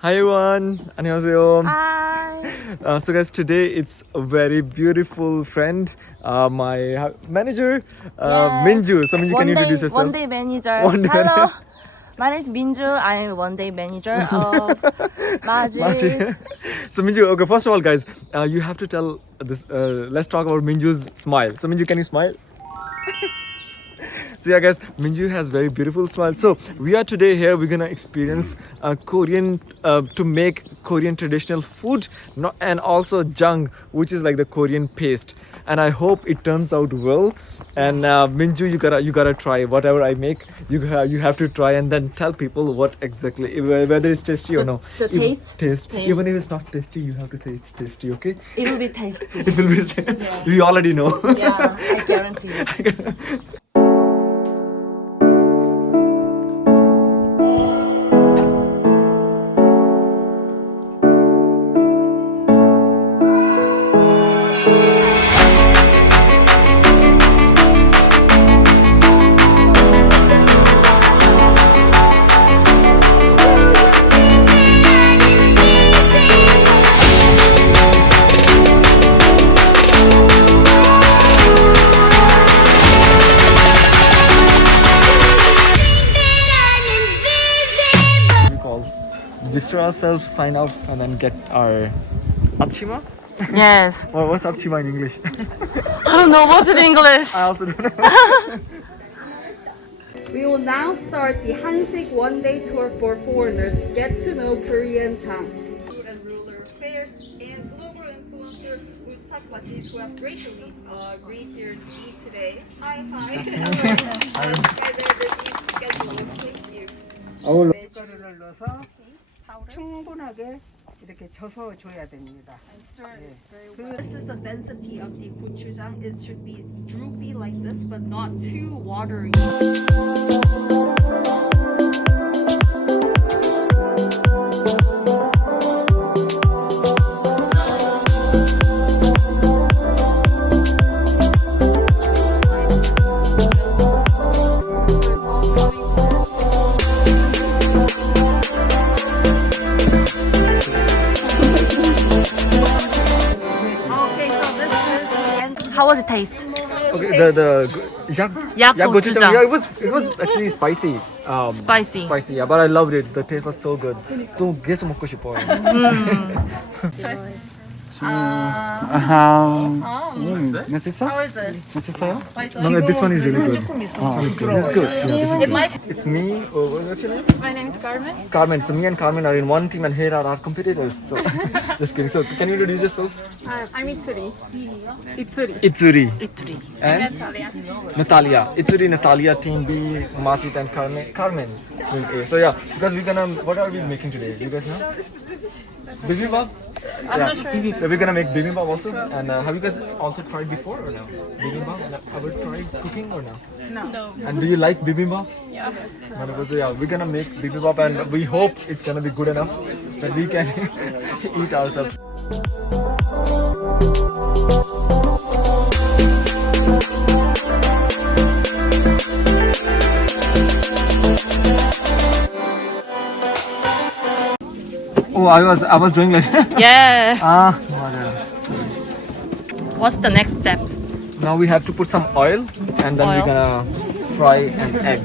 Hi everyone, 안녕하세요. Hi. So guys, today it's a very beautiful friend, my manager, Minju. So Minju, can you introduce yourself? One day manager. One day Hello. manager. My name is Minju. I'm one day manager of Majid. Majid. So Minju, okay, first of all guys, you have to tell this, let's talk about Minju's smile. So Minju, can you smile? So yeah guys, Minju has very beautiful smile. So we are today here, we're gonna experience Korean, to make Korean traditional food, and also jang, which is like the Korean paste. And I hope it turns out well. And Minju, you gotta try whatever I make. You have to try and then tell people what exactly, whether it's tasty or no. The taste. Even if it's not tasty, you have to say it's tasty, okay? It will be tasty. It will be. Yeah. We already know. Yeah, I guarantee it. Register ourselves, sign up, and then get our Apchima? Yes. What's Apchima in English? I don't know what's in English. I also don't know. We will now start the HANSIK one-day tour for foreigners. Get to know Korean Jang. Food and ruler affairs and global influencer Mushtaq Majid, who have graciously agreed here to eat today. Hi. Schedule. Thank you. 밀가루를 넣어서 충분하게 이렇게 져서 줘야 됩니다. This is the density of the Go-chu-jang. It should be droopy like this, but not too watery. How was it taste? Okay, the Go-chu-jang. Yeah, it was actually spicy. Spicy. Yeah, but I loved it. The taste was so good. 또 계속 먹고 싶어요. 맛있어? How is it? 맛있어요? No, this one is really good. This one is good. It's good. Yeah, It might. it's me. What's your name? My name is Carmen. Carmen. So me and Carmen are in one team, and here are our competitors. So just kidding. So can you introduce yourself? I'm Itsuri. Itsuri. Ituri. And Natalia. Itsuri, Natalia, team B, Majid and Carmen, team A. So yeah, because we're gonna, what are we making today? You guys know? Bibimbab? I'm not sure. So we're gonna make bibimbab also. And have you guys also tried before or no? Bibimbab? Ever tried cooking or no? No. And do you like bibimbab? Yeah. So yeah, we're gonna make bibimbap and we hope it's gonna be good enough that we can eat ourselves. Oh, I was doing like Yeah. mother. What's the next step? Now we have to put some oil and then Oil. we're gonna fry an egg.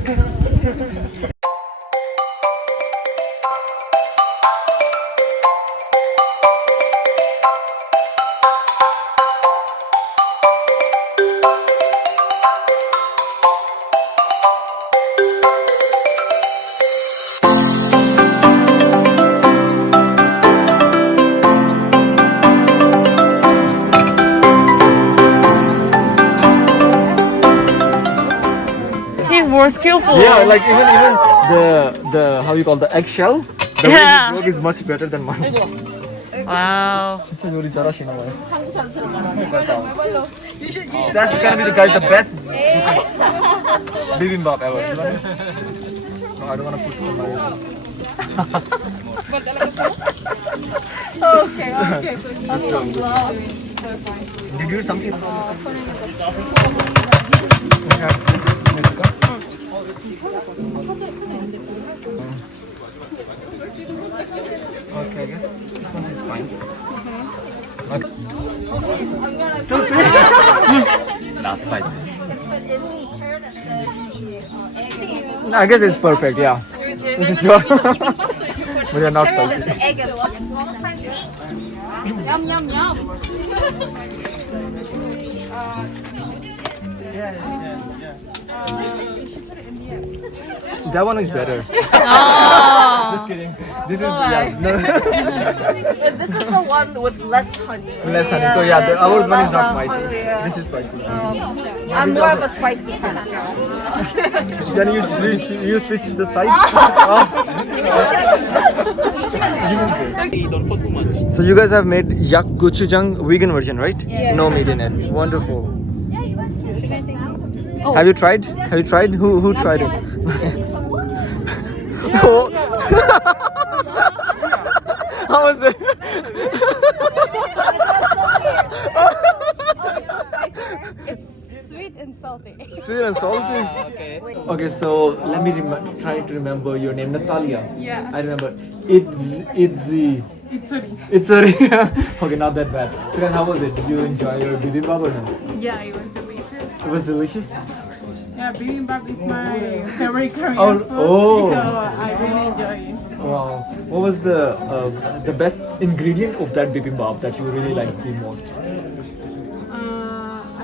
He's more skillful. Yeah, like even the how you call the eggshell. The way Yeah. his work is much better than mine. Wow. 진짜 요리 잘하시나 봐요. That's gonna be the guys the best bibimbap ever. No, I don't wanna put on my. Okay. Did you do something? Okay, I guess this one is fine. Okay. Too sweet? Not spicy. I guess it's perfect, yeah. But they're not spicy. Yum, yum, yum. That one is better. Just kidding. This is This is the one with less honey. less honey. So yeah, the, ours one is not less spicy. honey, yeah. This is spicy. I'm more of a spicy kind of girl. Jenny, you switch the sides. This is good. Don't put too much. So you guys have made yak gochujang vegan version, right? Yes. No meat in it. Wonderful. Have you tried? Have you tried? Who tried it? Oh. How was it? Sweet and salty. Sweet and salty. Okay. Okay, so let me try to remember your name, Natalia. Yeah. I remember. It's sorry. Okay, not that bad. So then, how was it? Did you enjoy your bibimbap or no? Yeah, it was delicious. It was delicious. Yeah, bibimbap is my favorite Korean Oh, food, oh. so I really enjoy it. Wow. What was the best ingredient of that bibimbap that you really liked the most?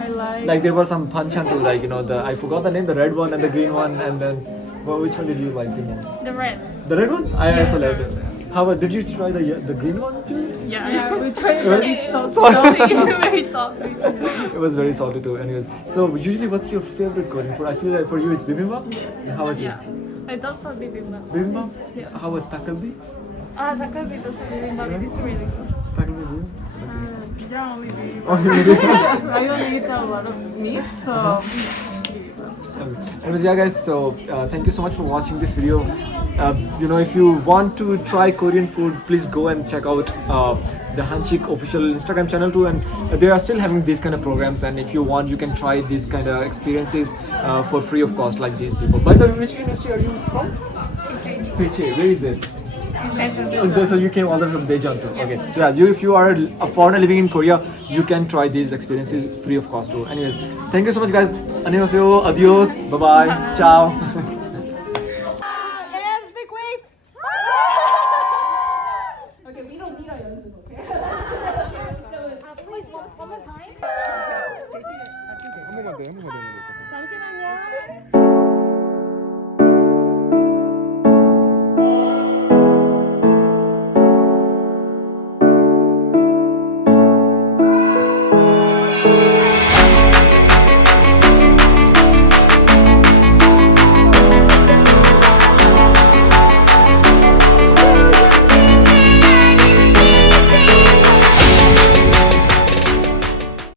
I like. Like there were some panchan too, like I forgot the name, the red one and the green one, and then which one did you like the most? the red. The red one? I also liked it. How about, did you try the green one too? Yeah, we tried it, but it's so Salty. salty. Very salty. It was very salty too. Anyways, so usually what's your favorite Korean food? I feel like for you it's bibimbap. And how about Yeah. yours? I don't saw bibimbap. Bibimbap? Yeah. How about takalbi? Takalbi doesn't bibimbap. It's really good. Takalbi, do you? Yeah, only bibimbap. Oh, you really? I don't eat a lot of meat, so bibimbap. Anyways, yeah guys, so thank you so much for watching this video. If you want to try Korean food, please go and check out the HANSIK official Instagram channel too, and they are still having these kind of programs, and if you want you can try these kind of experiences for free of cost like these people. By the way, which university are you from? Peche. Where is it? So you came all the way from Daejeon too. Okay. So yeah, if you are a foreigner living in Korea, you can try these experiences free of cost too. Anyways, thank you so much guys. 안녕하세요. Adios. Bye bye. Ciao.